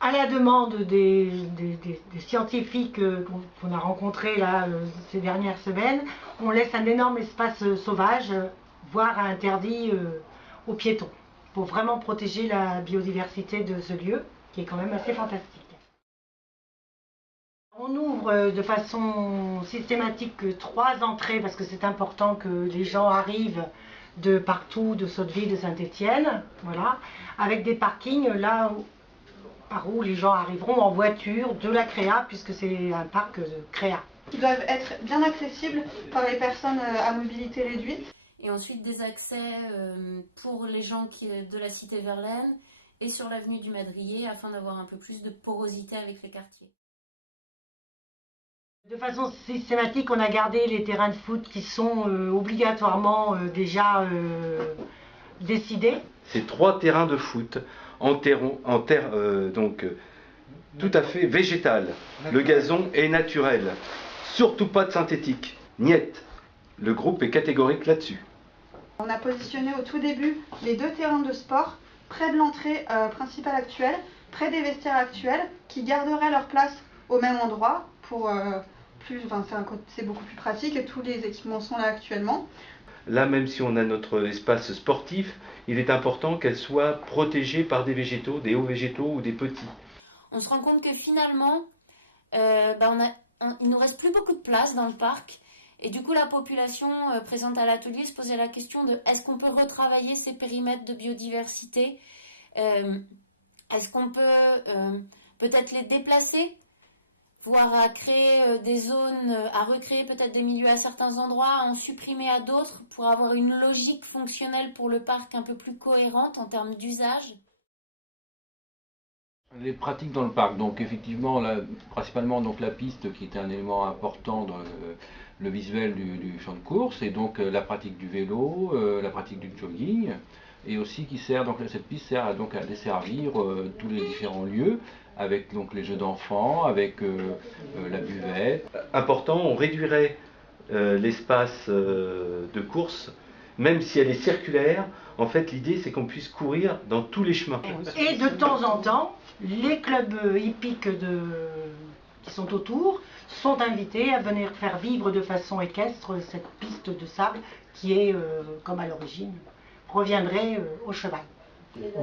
À la demande des scientifiques qu'on a rencontrés là, ces dernières semaines, on laisse un énorme espace sauvage, voire interdit aux piétons, pour vraiment protéger la biodiversité de ce lieu, qui est quand même assez fantastique. On ouvre de façon systématique 3 entrées, parce que c'est important que les gens arrivent de partout, de Sotteville, de Saint-Étienne, voilà, avec des parkings là par où les gens arriveront en voiture de la Créa, puisque c'est un parc de Créa. Ils doivent être bien accessibles par les personnes à mobilité réduite. Et ensuite des accès pour les gens de la cité Verlaine et sur l'avenue du Madrier afin d'avoir un peu plus de porosité avec les quartiers. De façon systématique, on a gardé les terrains de foot qui sont obligatoirement déjà décidés. C'est 3 terrains de foot en terre tout à fait végétale. Le gazon est naturel, surtout pas de synthétique. Niet. Le groupe est catégorique là-dessus. On a positionné au tout début les 2 terrains de sport près de l'entrée principale actuelle, près des vestiaires actuels, qui garderaient leur place au même endroit pour c'est beaucoup plus pratique et tous les équipements sont là actuellement. Là, même si on a notre espace sportif, il est important qu'elle soit protégée par des végétaux, des hauts végétaux ou des petits. On se rend compte que finalement, il nous reste plus beaucoup de place dans le parc. Et du coup, la population présente à l'atelier se posait la question de est-ce qu'on peut retravailler ces périmètres de biodiversité? Est-ce qu'on peut peut-être les déplacer, voire à créer des zones, à recréer peut-être des milieux à certains endroits, à en supprimer à d'autres pour avoir une logique fonctionnelle pour le parc un peu plus cohérente en termes d'usage? Les pratiques dans le parc, donc effectivement, principalement donc, la piste qui est un élément important dans le visuel du champ de course, et donc la pratique du vélo, la pratique du jogging, et aussi qui sert, donc cette piste sert donc à desservir tous les différents lieux, avec donc les jeux d'enfants, avec la buvette. Important, on réduirait l'espace de course, même si elle est circulaire. En fait, l'idée, c'est qu'on puisse courir dans tous les chemins. Et de temps en temps, les clubs hippiques qui sont autour sont invités à venir faire vivre de façon équestre cette piste de sable qui est, comme à l'origine, reviendrait au cheval.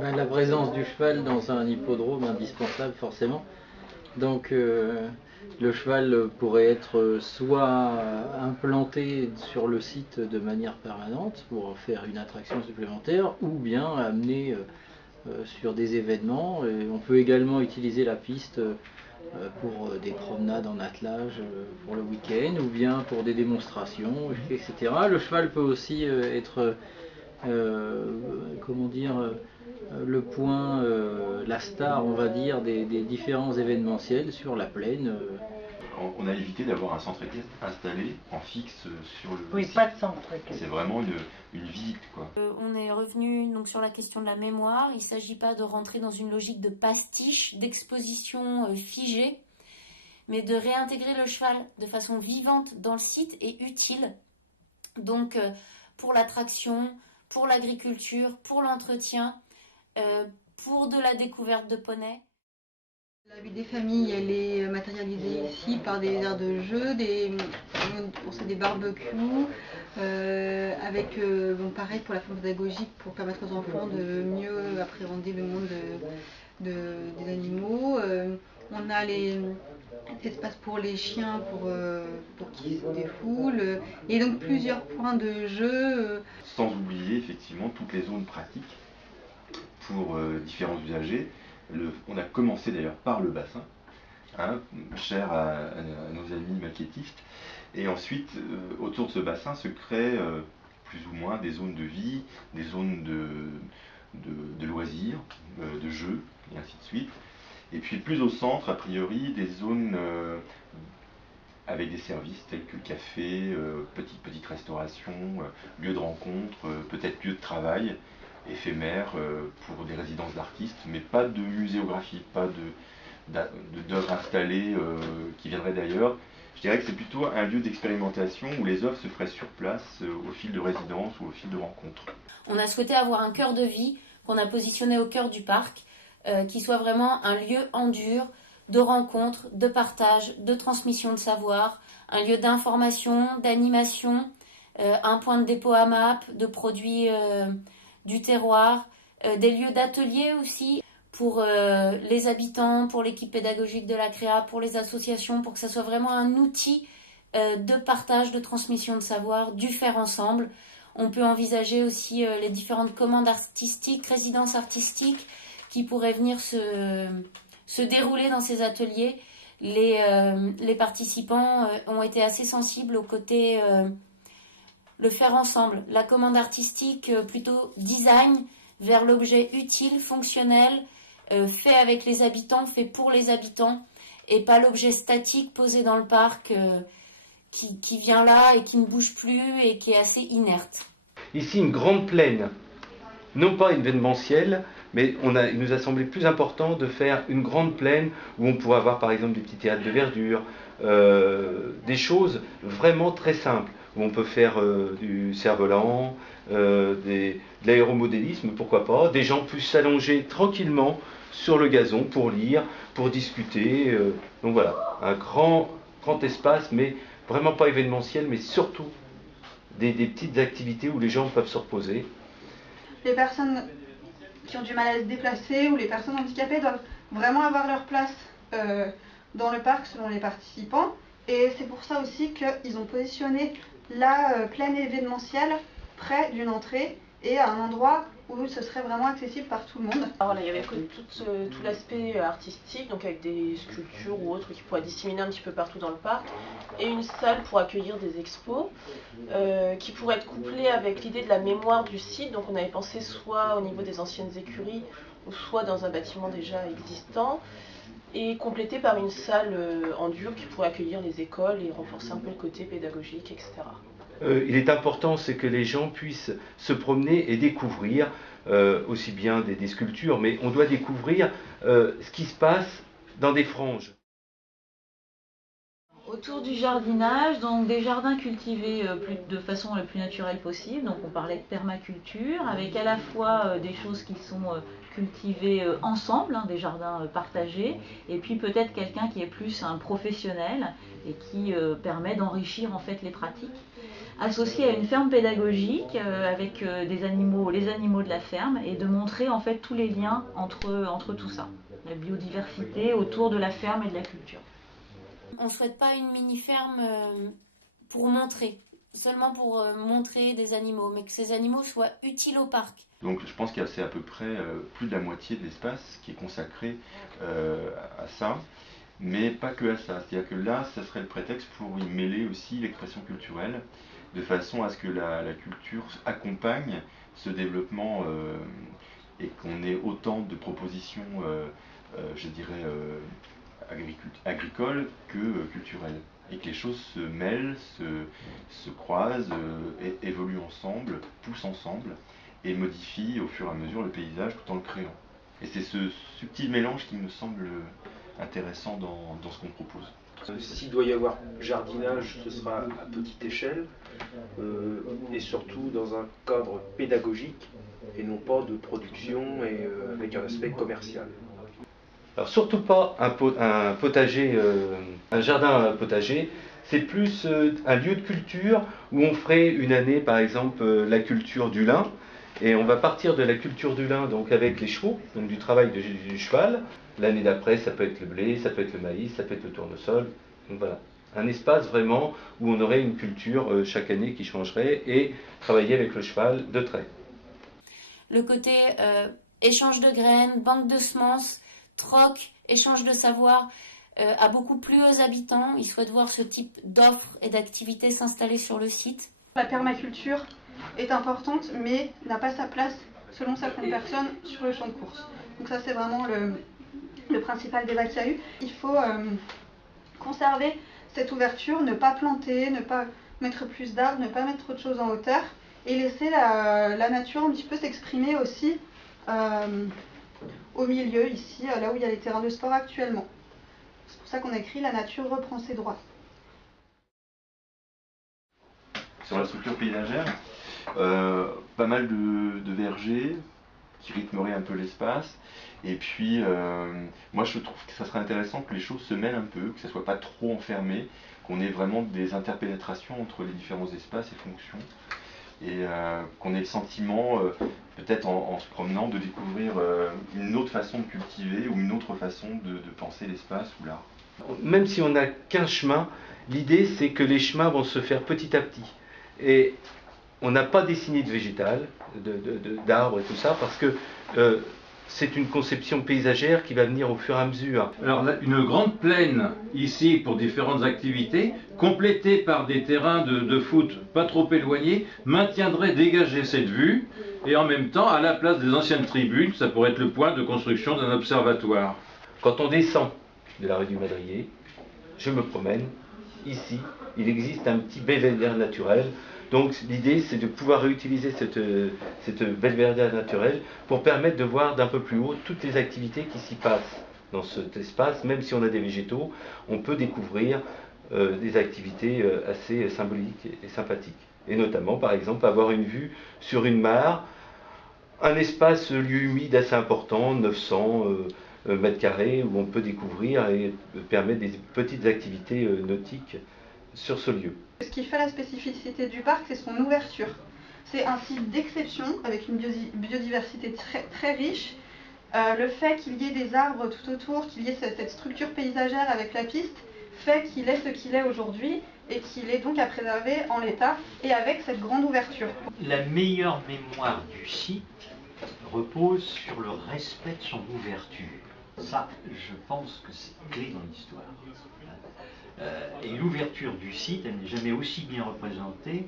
La présence du cheval dans un hippodrome indispensable forcément. Donc le cheval pourrait être soit implanté sur le site de manière permanente pour faire une attraction supplémentaire, ou bien amené sur des événements. Et on peut également utiliser la piste pour des promenades en attelage pour le week-end, ou bien pour des démonstrations, etc. Le cheval peut aussi être le point, la star, on va dire, des différents événementiels sur la plaine. On a évité d'avoir un centre équestre installé en fixe sur le site. Pas de centre équestre. C'est vraiment une visite, quoi. On est revenu donc sur la question de la mémoire. Il ne s'agit pas de rentrer dans une logique de pastiche, d'exposition figée, mais de réintégrer le cheval de façon vivante dans le site et utile. Donc pour l'attraction, pour l'agriculture, pour l'entretien, pour de la découverte de poneys. La vie des familles, elle est matérialisée ici par des aires de jeu, des barbecues, avec, pareil pour la forme pédagogique, pour permettre aux enfants de mieux appréhender le monde des animaux. On a les espaces pour les chiens, pour qu'ils se défoulent, et donc plusieurs points de jeu. Sans oublier effectivement toutes les zones pratiques pour différents usagers. On a commencé d'ailleurs par le bassin, cher à nos amis maquettistes, et ensuite autour de ce bassin se créent plus ou moins des zones de vie, des zones de loisirs, de jeux, et ainsi de suite. Et puis plus au centre, a priori, des zones avec des services tels que café, petite restauration, lieu de rencontre, peut-être lieu de travail éphémère pour des résidences d'artistes, mais pas de muséographie, pas d'œuvres installées qui viendraient d'ailleurs. Je dirais que c'est plutôt un lieu d'expérimentation où les œuvres se feraient sur place au fil de résidence ou au fil de rencontres. On a souhaité avoir un cœur de vie qu'on a positionné au cœur du parc, qui soit vraiment un lieu en dur de rencontre, de partage, de transmission de savoir, un lieu d'information, d'animation, un point de dépôt à map, de produits du terroir, des lieux d'ateliers aussi pour les habitants, pour l'équipe pédagogique de la créa, pour les associations, pour que ça soit vraiment un outil de partage, de transmission de savoir, du faire ensemble. On peut envisager aussi les différentes commandes artistiques, résidences artistiques qui pourraient venir se dérouler dans ces ateliers. Les participants ont été assez sensibles au côté le faire ensemble. La commande artistique plutôt design vers l'objet utile, fonctionnel, fait avec les habitants, fait pour les habitants, et pas l'objet statique posé dans le parc qui vient là et qui ne bouge plus et qui est assez inerte. Ici, une grande plaine, non pas événementielle, mais il nous a semblé plus important de faire une grande plaine où on pourrait avoir par exemple des petits théâtres de verdure, des choses vraiment très simples, où on peut faire du cerf-volant, de l'aéromodélisme, pourquoi pas, des gens puissent s'allonger tranquillement sur le gazon pour lire, pour discuter. Donc voilà, un grand espace, mais vraiment pas événementiel, mais surtout des petites activités où les gens peuvent se reposer. Les personnes qui ont du mal à se déplacer ou les personnes handicapées doivent vraiment avoir leur place dans le parc selon les participants. Et c'est pour ça aussi qu'ils ont positionné la plaine événementielle près d'une entrée et à un endroit où ce serait vraiment accessible par tout le monde. Alors là, il y avait tout l'aspect artistique, donc avec des sculptures ou autres qui pourraient être disséminées un petit peu partout dans le parc, et une salle pour accueillir des expos qui pourrait être couplée avec l'idée de la mémoire du site. Donc on avait pensé soit au niveau des anciennes écuries ou soit dans un bâtiment déjà existant, et complétée par une salle en dur qui pourrait accueillir les écoles et renforcer un peu le côté pédagogique, etc. Il est important, c'est que les gens puissent se promener et découvrir aussi bien des sculptures, mais on doit découvrir ce qui se passe dans des franges. Autour du jardinage, donc des jardins cultivés de façon la plus naturelle possible. Donc on parlait de permaculture, avec à la fois des choses qui sont cultivées ensemble, des jardins partagés, et puis peut-être quelqu'un qui est plus un professionnel et qui permet d'enrichir en fait les pratiques. Associé à une ferme pédagogique avec des animaux, les animaux de la ferme, et de montrer en fait tous les liens entre tout ça, la biodiversité autour de la ferme et de la culture. On ne souhaite pas une mini-ferme pour montrer, seulement pour montrer des animaux, mais que ces animaux soient utiles au parc. Donc je pense qu'il y a c'est à peu près plus de la moitié de l'espace qui est consacré à ça, mais pas que à ça. C'est-à-dire que là, ça serait le prétexte pour y mêler aussi l'expression culturelle, de façon à ce que la culture accompagne ce développement et qu'on ait autant de propositions, je dirais, agricoles que culturelles. Et que les choses se mêlent, se croisent, évoluent ensemble, poussent ensemble et modifient au fur et à mesure le paysage tout en le créant. Et c'est ce subtil mélange qui me semble intéressant dans ce qu'on propose. S'il doit y avoir jardinage, ce sera à petite échelle et surtout dans un cadre pédagogique et non pas de production et avec un aspect commercial. Alors surtout pas un potager, un jardin potager, c'est plus un lieu de culture où on ferait une année par exemple la culture du lin, et on va partir de la culture du lin donc avec les chevaux, donc du travail du cheval. L'année d'après ça peut être le blé, ça peut être le maïs, ça peut être le tournesol, donc voilà. Un espace vraiment où on aurait une culture chaque année qui changerait et travailler avec le cheval de trait. Le côté échange de graines, banque de semences, troc, échange de savoir a beaucoup plu aux habitants. Ils souhaitent voir ce type d'offres et d'activités s'installer sur le site. La permaculture est importante mais n'a pas sa place selon certaines personnes sur le champ de course. Donc ça c'est vraiment le principal débat qu'il y a eu. Il faut conserver cette ouverture, ne pas planter, ne pas mettre plus d'arbres, ne pas mettre trop de choses en hauteur et laisser la nature un petit peu s'exprimer aussi au milieu, ici, là où il y a les terrains de sport actuellement. C'est pour ça qu'on a écrit « La nature reprend ses droits ». Sur la structure paysagère, pas mal de vergers, qui rythmerait un peu l'espace. Et puis, moi je trouve que ça serait intéressant que les choses se mêlent un peu, que ça ne soit pas trop enfermé, qu'on ait vraiment des interpénétrations entre les différents espaces et fonctions, et qu'on ait le sentiment, peut-être en se promenant, de découvrir une autre façon de cultiver ou une autre façon de penser l'espace ou l'art. Même si on n'a qu'un chemin, l'idée c'est que les chemins vont se faire petit à petit. Et on n'a pas dessiné de végétal, d'arbres et tout ça, parce que c'est une conception paysagère qui va venir au fur et à mesure. Alors une grande plaine ici pour différentes activités, complétée par des terrains de foot pas trop éloignés, maintiendrait dégagée cette vue, et en même temps, à la place des anciennes tribunes, ça pourrait être le point de construction d'un observatoire. Quand on descend de la rue du Madrier, je me promène, ici, il existe un petit belvédère naturel. Donc l'idée c'est de pouvoir réutiliser cette belvédère naturelle pour permettre de voir d'un peu plus haut toutes les activités qui s'y passent dans cet espace. Même si on a des végétaux, on peut découvrir des activités assez symboliques et sympathiques. Et notamment par exemple avoir une vue sur une mare, un espace lieu humide assez important, 900 mètres carrés, où on peut découvrir et permettre des petites activités nautiques sur ce lieu. Ce qui fait la spécificité du parc, c'est son ouverture. C'est un site d'exception avec une biodiversité très riche. Le fait qu'il y ait des arbres tout autour, qu'il y ait cette structure paysagère avec la piste, fait qu'il est ce qu'il est aujourd'hui et qu'il est donc à préserver en l'état et avec cette grande ouverture. La meilleure mémoire du site repose sur le respect de son ouverture. Ça, je pense que c'est clé dans l'histoire. Et l'ouverture du site, elle n'est jamais aussi bien représentée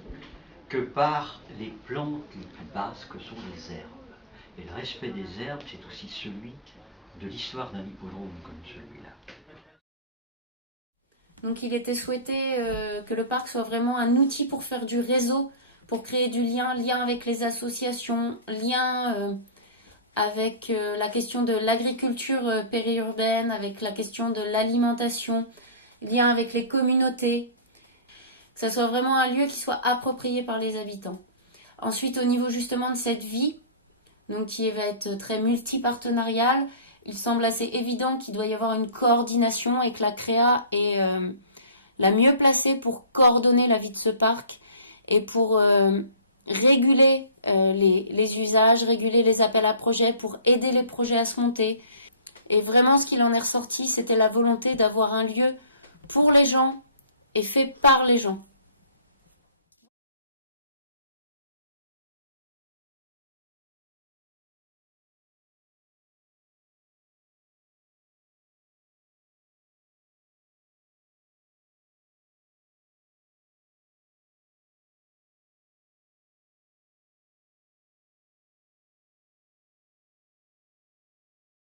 que par les plantes les plus basses que sont les herbes. Et le respect des herbes, c'est aussi celui de l'histoire d'un hippodrome comme celui-là. Donc il était souhaité que le parc soit vraiment un outil pour faire du réseau, pour créer du lien avec les associations, lien avec la question de l'agriculture périurbaine, avec la question de l'alimentation, lien avec les communautés, que ce soit vraiment un lieu qui soit approprié par les habitants. Ensuite, au niveau justement de cette vie, donc qui va être très multipartenariale, il semble assez évident qu'il doit y avoir une coordination et que la CREA est la mieux placée pour coordonner la vie de ce parc et pour réguler les usages, réguler les appels à projets, pour aider les projets à se monter. Et vraiment, ce qu'il en est ressorti, c'était la volonté d'avoir un lieu pour les gens et fait par les gens.